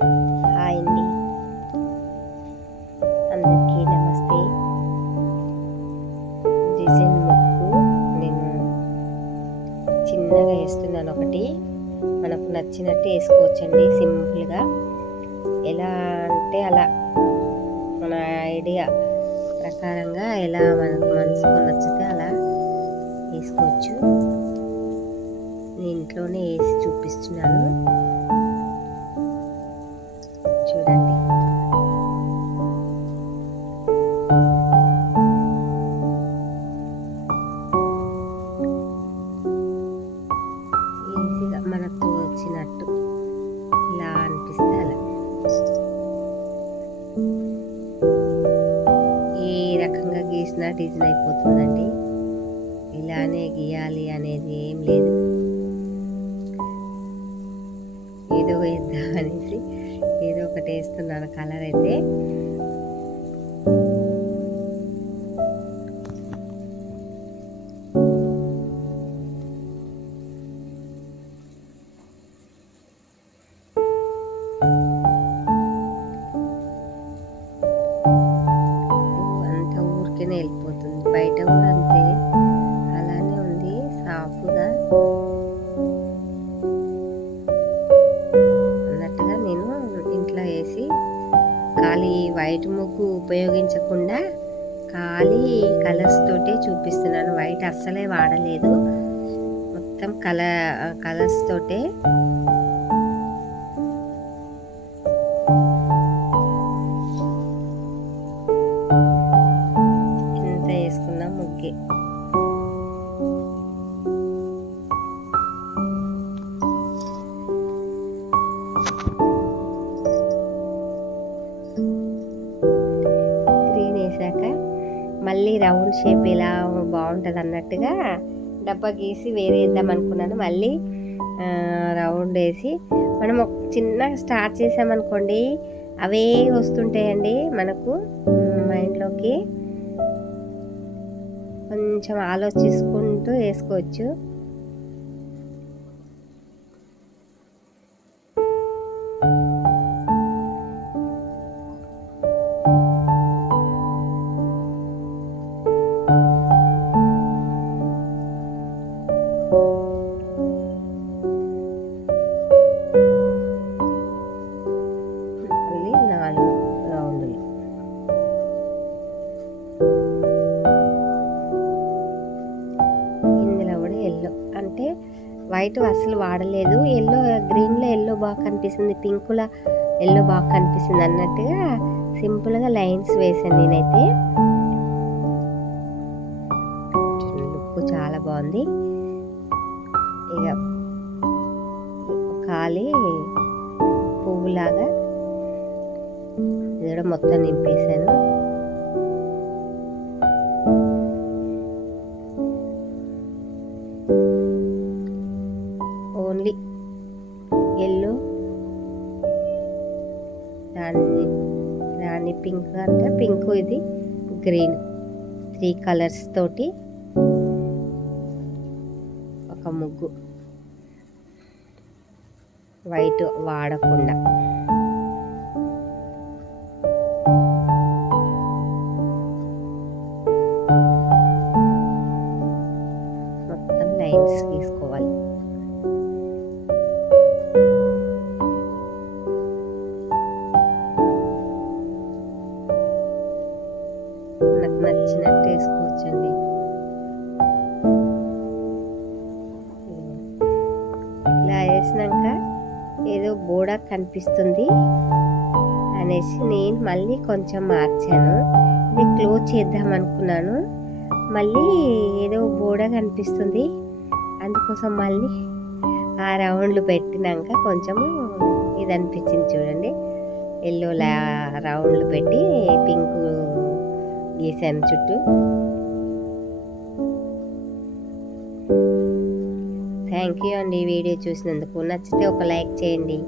Hi అండి, అందరికీ నమస్తే. డిజైన్ ముగ్గు నేను చిన్నగా వేస్తున్నాను. ఒకటి మనకు నచ్చినట్టు వేసుకోవచ్చండి. సింపుల్గా ఎలా అంటే అలా మన ఐడియా ప్రకారంగా ఎలా మనకు మనసుకు నచ్చితే అలా వేసుకోవచ్చు. నేను ఇంట్లోనే వేసి చూపిస్తున్నాను, చూడండి. ఈజీగా మనకు వచ్చినట్టు ఇలా అనిపిస్తే అలా ఏ రకంగా గీసినా డిజైన్ అయిపోతుందండి. ఇలానే గీయాలి అనేది ఏం లేదు. ఏదో వేద్దాం అనేసి ఏదో ఒకటి వేస్తున్నాను. కలర్ అయితే అంత ఊరికేనే వెళ్ళిపోతుంది. బయట కూడా అంతే, అలానే ఉంది సాఫ్ట్గా అన్నట్టుగా. నేను ఇంట్లో వేసి ఖాళీ వైట్ ముగ్గు ఉపయోగించకుండా ఖాళీ కలర్స్ తోటే చూపిస్తున్నాను. వైట్ అస్సలే వాడలేదు, మొత్తం కలర్స్ తోటే. ఎంత వేసుకున్నా ముగ్గే. గ్రీన్ వేసాక మళ్ళీ రౌండ్ షేప్ ఎలా బాగుంటుంది అన్నట్టుగా డబ్బా గీసి వేరే వేద్దాం అనుకున్నాను. మళ్ళీ రౌండ్ వేసి మనం ఒక చిన్న స్టార్ట్ చేసామనుకోండి, అవే వస్తుంటాయండి మనకు మైండ్లోకి. కొంచెం ఆలోచించుకుంటూ వేసుకోవచ్చు. మళ్ళీ 4 రౌండ్లు. ఇందులో కూడా ఎల్లో అంటే వైట్ అసలు వాడలేదు. ఎల్లో, గ్రీన్లో ఎల్లో బాగా కనిపిస్తుంది, పింకులో ఎల్లో బాగా కనిపిస్తుంది అన్నట్టుగా సింపుల్గా లైన్స్ వేసాను నేనైతే. లుక్ చాలా బాగుంది. ఇక ఖాళీ పువ్వులాగా ఇది కూడా మొత్తం నింపేశాను. ఓన్లీ ఎల్లో, దాన్ని పింక్ అంటే పింక్, ఇది గ్రీన్, 3 కలర్స్ తోటి ఒక ముగ్గు, వైట్ వాడకుండా. మొత్తం లైన్స్ తీసుకోవాలి. నాకు నచ్చినట్టు వేసుకోవచ్చండి. ఇలా వేసినాక ఏదో బోర్డా కనిపిస్తుంది అనేసి నేను మళ్ళీ కొంచెం మార్చాను. ఇది క్లోజ్ చేద్దాం అనుకున్నాను, మళ్ళీ ఏదో బోర్డా కనిపిస్తుంది, అందుకోసం మళ్ళీ ఆ రౌండ్లు పెట్టినాక కొంచెము ఇది అనిపించింది. చూడండి, ఎల్లో రౌండ్లు పెట్టి పింక్ గీసాను చుట్టూ. థ్యాంక్ యూ అండి వీడియో చూసినందుకు. నచ్చితే ఒక లైక్ చేయండి.